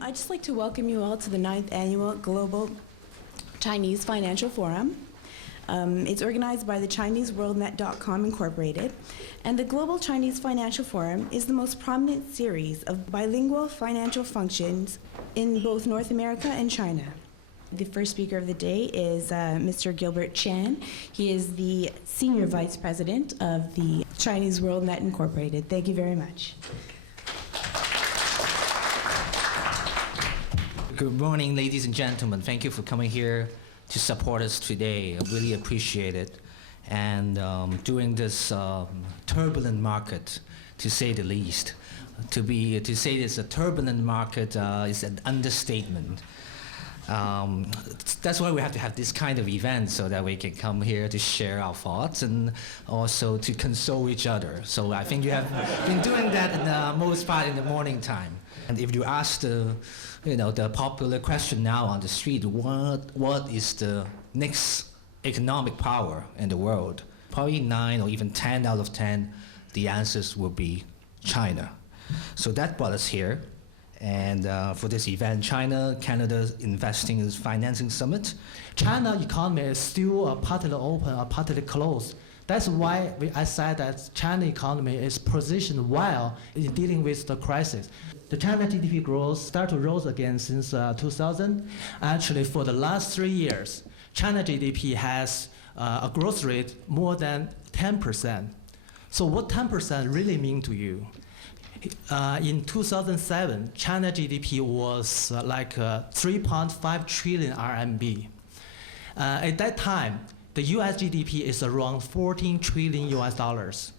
I'd just like to welcome you all to the 9th Annual Global Chinese Financial Forum. It's organized by the ChineseWorldNet.com Incorporated, and the Global Chinese Financial Forum is the most prominent series of bilingual financial functions in both North America and China. The first speaker of the day is Mr. Gilbert Chan. He is the Senior Vice President of the Chinese WorldNet Incorporated. Thank you very much. Good morning, ladies and gentlemen. Thank you for coming here to support us today. I really appreciate it. And during this turbulent market, to say the least, to say it's a turbulent market is an understatement. That's why we have to have this kind of event, so that we can come here to share our thoughts and also to console each other. So I think you have been doing that in the most part in the morning time. And if you ask the popular question now on the street, what is the next economic power in the world? Probably 9 or even 10 out of 10, the answers will be China. So that brought us here. And for this event, China-Canada Investing and Financing Summit. China economy is still partly open or partly closed. That's why I said that China economy is positioned well in dealing with the crisis. The China GDP growth started to rise again since 2000. Actually, for the last 3 years, China GDP has a growth rate more than 10%. So what 10% really mean to you? In 2007, China GDP was like 3.5 trillion RMB. At that time, the US GDP is around 14 trillion US dollars.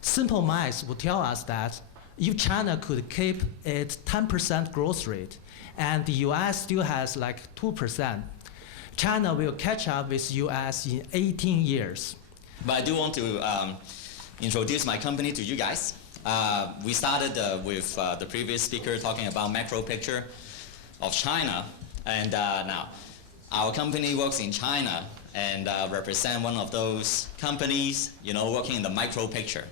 Simple math would tell us that if China could keep its 10% growth rate and the US still has like 2%, China will catch up with US in 18 years. But I do want to introduce my company to you guys. We started with the previous speaker talking about macro picture of China, and now our company works in China and represent one of those companies, working in the micro picture.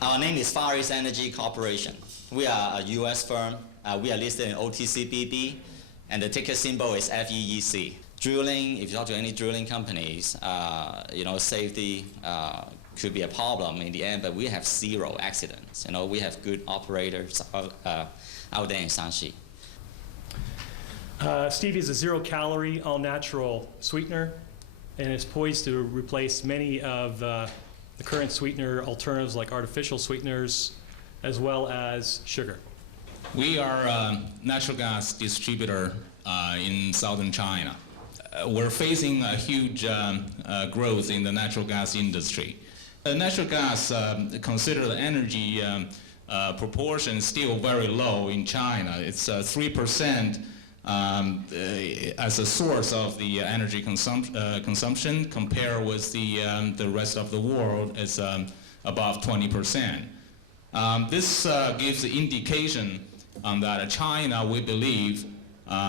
Our name is Far East Energy Corporation. We are a U.S. firm. We are listed in OTCBB, and the ticker symbol is FEEC. Drilling, if you talk to any drilling companies, safety could be a problem in the end, but we have 0 accidents. We have good operators out there in Shanxi. Stevia is a 0-calorie, all-natural sweetener, and is poised to replace many of the current sweetener alternatives like artificial sweeteners, as well as sugar. We are a natural gas distributor in southern China. We're facing a huge growth in the natural gas industry. Natural gas, consider the energy proportion still very low in China. It's 3% as a source of the energy consumption, compared with the rest of the world, it's above 20%. This gives the indication that China, we believe,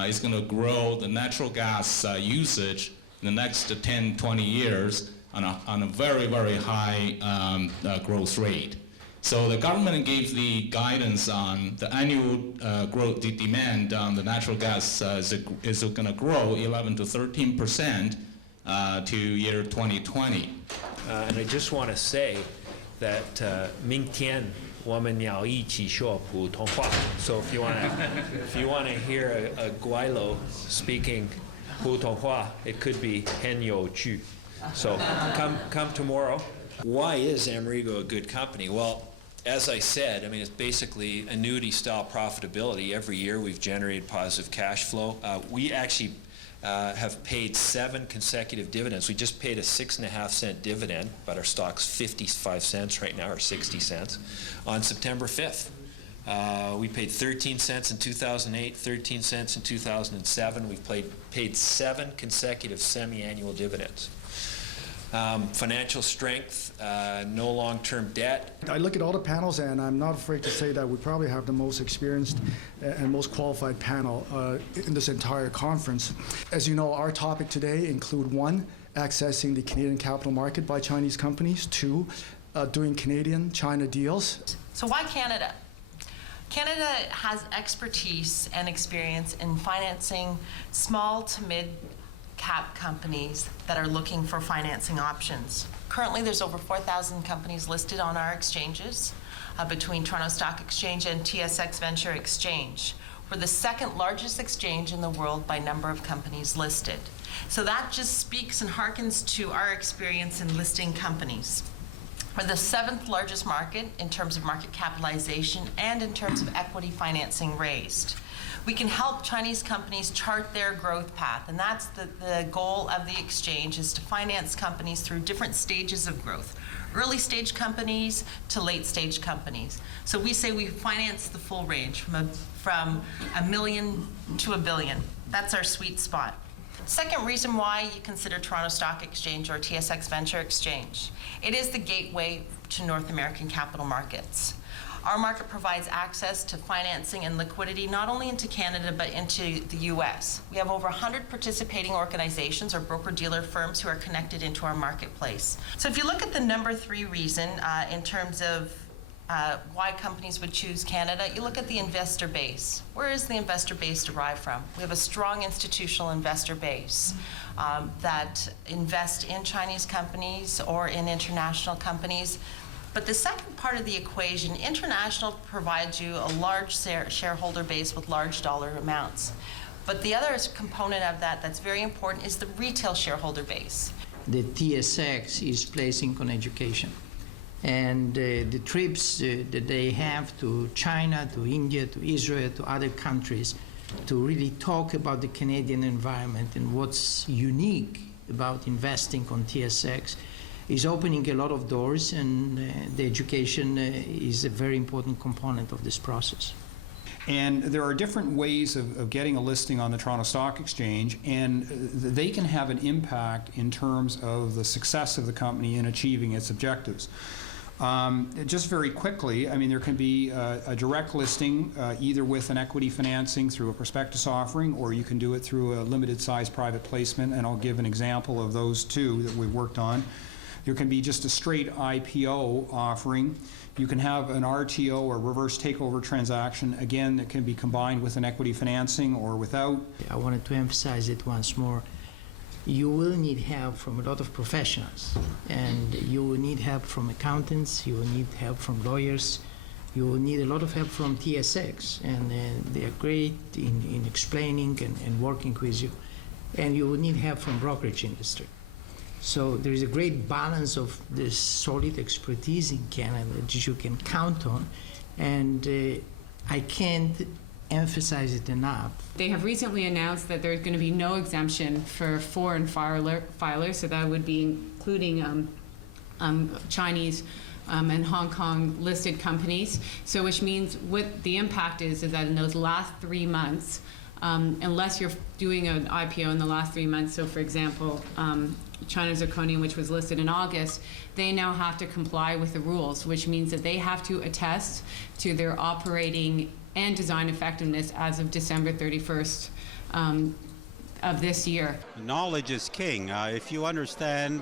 is going to grow the natural gas usage in the next 10, 20 years on a very, very high growth rate. So the government gave the guidance on the annual growth, the demand on the natural gas is going to grow 11 to 13% to year 2020. And I just want to say that 明天我们要一起说普通话. So if you want to hear a Guaylo speaking 普通话, it could be 很有趣. So come tomorrow. Why is Amerigo a good company? Well, as I said, it's basically annuity-style profitability. Every year we've generated positive cash flow. We actually have paid 7 consecutive dividends. We just paid a 6.5-cent dividend, but our stock's 55 cents right now, or 60 cents, on September 5th. We paid 13 cents in 2008, 13 cents in 2007. We've paid 7 consecutive semi-annual dividends. Financial strength, no long-term debt. I look at all the panels, and I'm not afraid to say that we probably have the most experienced and most qualified panel in this entire conference. As you know, our topic today include 1, accessing the Canadian capital market by Chinese companies, 2, doing Canadian-China deals. So why Canada? Canada has expertise and experience in financing small to mid-cap companies that are looking for financing options. Currently, there's over 4,000 companies listed on our exchanges between Toronto Stock Exchange and TSX Venture Exchange. We're the second largest exchange in the world by number of companies listed. So that just speaks and harkens to our experience in listing companies. We're the 7th largest market in terms of market capitalization and in terms of equity financing raised. We can help Chinese companies chart their growth path, and that's the goal of the exchange, is to finance companies through different stages of growth, early stage companies to late stage companies. So we say we finance the full range from $1 million to $1 billion. That's our sweet spot. Second reason why you consider Toronto Stock Exchange or TSX Venture Exchange. It is the gateway to North American capital markets. Our market provides access to financing and liquidity not only into Canada but into the US. We have over 100 participating organizations or broker-dealer firms who are connected into our marketplace. So if you look at the number 3 reason in terms of why companies would choose Canada, you look at the investor base. Where is the investor base derived from? We have a strong institutional investor base that invest in Chinese companies or in international companies. But the second part of the equation, international provides you a large shareholder base with large dollar amounts. But the other component of that that's very important is the retail shareholder base. The TSX is placing on education. And the trips that they have to China, to India, to Israel, to other countries, to really talk about the Canadian environment and what's unique about investing on TSX is opening a lot of doors, and the education is a very important component of this process. And there are different ways of getting a listing on the Toronto Stock Exchange, and they can have an impact in terms of the success of the company in achieving its objectives. Just very quickly, I mean, there can be a direct listing either with an equity financing through a prospectus offering, or you can do it through a limited size private placement, and I'll give an example of those two that we've worked on. There can be just a straight IPO offering. You can have an RTO or reverse takeover transaction, again, that can be combined with an equity financing or without. I wanted to emphasize it once more. You will need help from a lot of professionals, and you will need help from accountants, you will need help from lawyers, you will need a lot of help from TSX, and they are great in explaining and working with you, and you will need help from brokerage industry. So there is a great balance of this solid expertise in Canada that you can count on, and I can't emphasize it enough. They have recently announced that there's going to be no exemption for foreign filers, so that would be including Chinese and Hong Kong listed companies. So which means what the impact is that in those last 3 months, unless you're doing an IPO in the last 3 months, so for example, China Zirconium, which was listed in August, they now have to comply with the rules, which means that they have to attest to their operating and design effectiveness as of December 31st of this year. Knowledge is king. If you understand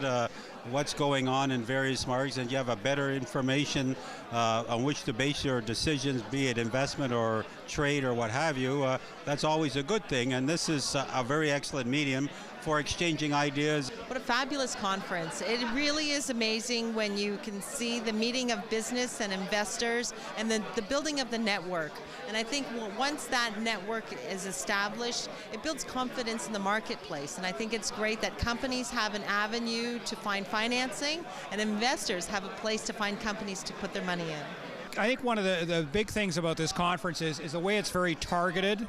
what's going on in various markets and you have a better information on which to base your decisions, be it investment or trade or what have you, that's always a good thing, and this is a very excellent medium for exchanging ideas. What a fabulous conference. It really is amazing when you can see the meeting of business and investors and the building of the network. And I think once that network is established, it builds confidence in the marketplace. And I think it's great that companies have an avenue to find financing and investors have a place to find companies to put their money in. I think one of the big things about this conference is the way it's very targeted.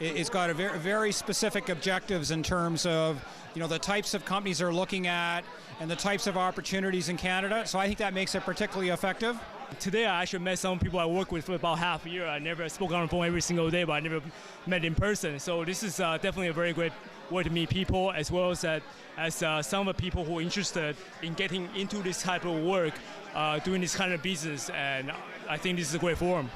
It's got a very specific objectives in terms of, you know, the types of companies they're looking at and the types of opportunities in Canada. So I think that makes it particularly effective. Today I actually met some people I work with for about half a year. I never spoke on the phone every single day, but I never met in person. So this is definitely a very great way to meet people, as well as some of the people who are interested in getting into this type of work, doing this kind of business. And I think this is a great forum.